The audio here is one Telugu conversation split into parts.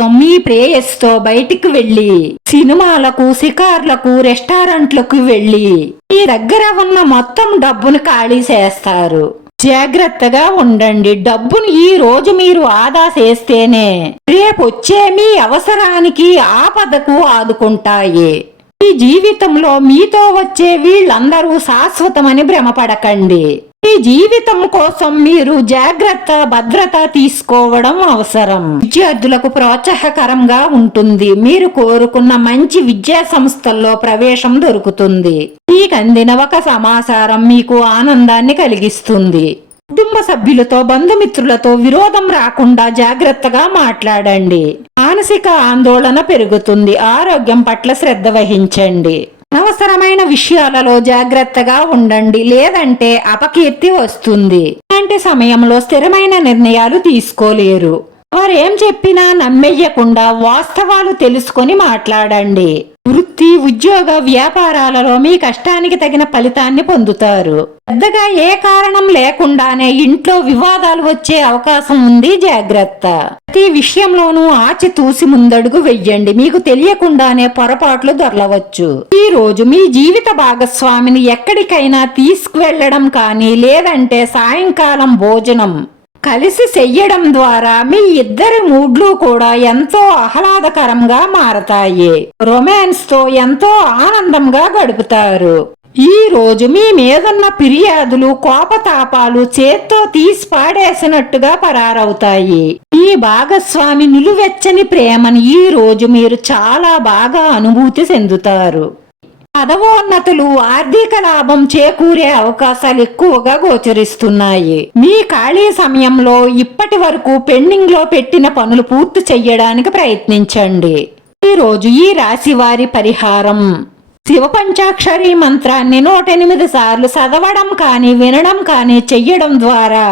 మీ ప్రేయస్తో బయటికి వెళ్ళి సినిమాలకు షికార్లకు రెస్టారెంట్లకు వెళ్ళి మీ దగ్గర ఉన్న మొత్తం డబ్బును ఖాళీ చేస్తారు. జాగ్రత్తగా ఉండండి. డబ్బును ఈ రోజు మీరు ఆదా చేస్తేనే రేపొచ్చే మీ అవసరానికి ఆపదకు ఆదుకుంటాయి. మీ జీవితంలో మీతో వచ్చే వీళ్ళందరూ శాశ్వతమని భ్రమపడకండి. మీ జీవితం కోసం మీరు జాగ్రత్త భద్రత తీసుకోవడం అవసరం. విద్యార్థులకు ప్రోత్సాహకరంగా ఉంటుంది. మీరు కోరుకున్న మంచి విద్యా సంస్థల్లో ప్రవేశం దొరుకుతుంది. మీకు అందిన ఒక సమాచారం మీకు ఆనందాన్ని కలిగిస్తుంది. కుటుంబ సభ్యులతో బంధుమిత్రులతో విరోధం రాకుండా జాగ్రత్తగా మాట్లాడండి. మానసిక ఆందోళన పెరుగుతుంది. ఆరోగ్యం పట్ల శ్రద్ధ వహించండి. అనవసరమైన విషయాలలో జాగ్రత్తగా ఉండండి. లేదంటే అపకీర్తి వస్తుంది. ఇలాంటి సమయంలో స్థిరమైన నిర్ణయాలు తీసుకోలేరు. వారేం చెప్పినా నమ్మెయ్యకుండా వాస్తవాలు తెలుసుకొని మాట్లాడండి. వృత్తి ఉద్యోగ వ్యాపారాలలో మీ కష్టానికి తగిన ఫలితాన్ని పొందుతారు. పెద్దగా ఏ కారణం లేకుండానే ఇంట్లో వివాదాలు వచ్చే అవకాశం ఉంది జాగ్రత్త. ప్రతి విషయంలోనూ ఆచితూసి ముందడుగు వెయ్యండి మీకు తెలియకుండానే పొరపాట్లు దొరలవచ్చు. ఈ రోజు మీ జీవిత భాగస్వామిని ఎక్కడికైనా తీసుకువెళ్ళడం కానీ లేదంటే సాయంకాలం భోజనం కలిసి చెయ్యడం ద్వారా మీ ఇద్దరి మూడ్లు కూడా ఎంతో ఆహ్లాదకరంగా మారతాయి. రొమాన్స్తో ఎంతో ఆనందంగా గడుపుతారు. ఈ రోజు మీ మీదున్న ఫిర్యాదులు కోపతాపాలు చేత్తో తీసి పాడేసినట్టుగా పరారవుతాయి. మీ భాగస్వామి నిలువెచ్చని ప్రేమని ఈ రోజు మీరు చాలా బాగా అనుభూతి చెందుతారు. పదవోన్నతులు ఆర్థిక లాభం చేకూరే అవకాశాలు ఎక్కువగా గోచరిస్తున్నాయి. మీ ఖాళీ సమయంలో ఇప్పటి వరకు పెండింగ్లో పెట్టిన పనులు పూర్తి చెయ్యడానికి ప్రయత్నించండి. ఈరోజు ఈ రాశి వారి పరిహారం. శివ పంచాక్షరి మంత్రాన్ని నూట ఎనిమిది సార్లు చదవడం కానీ వినడం కానీ చెయ్యడం ద్వారా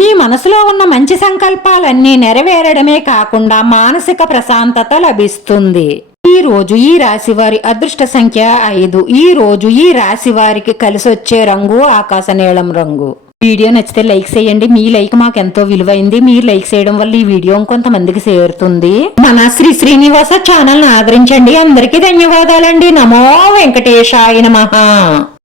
మీ మనసులో ఉన్న మంచి సంకల్పాలన్నీ నెరవేరడమే కాకుండా మానసిక ప్రశాంతత లభిస్తుంది. ఈ రోజు ఈ రాశి వారి అదృష్ట సంఖ్య ఐదు. ఈ రోజు ఈ రాశి వారికి కలిసి వచ్చే రంగు ఆకాశ నీలం రంగు. వీడియో నచ్చితే లైక్ చేయండి. మీ లైక్ మాకు ఎంతో విలువైంది. మీరు లైక్ చేయడం వల్ల ఈ వీడియో కొంతమందికి చేరుతుంది. మన శ్రీ శ్రీనివాస ఛానల్ ఆదరించండి. అందరికీ ధన్యవాదాలండి. నమో వెంకటేశాయ నమ.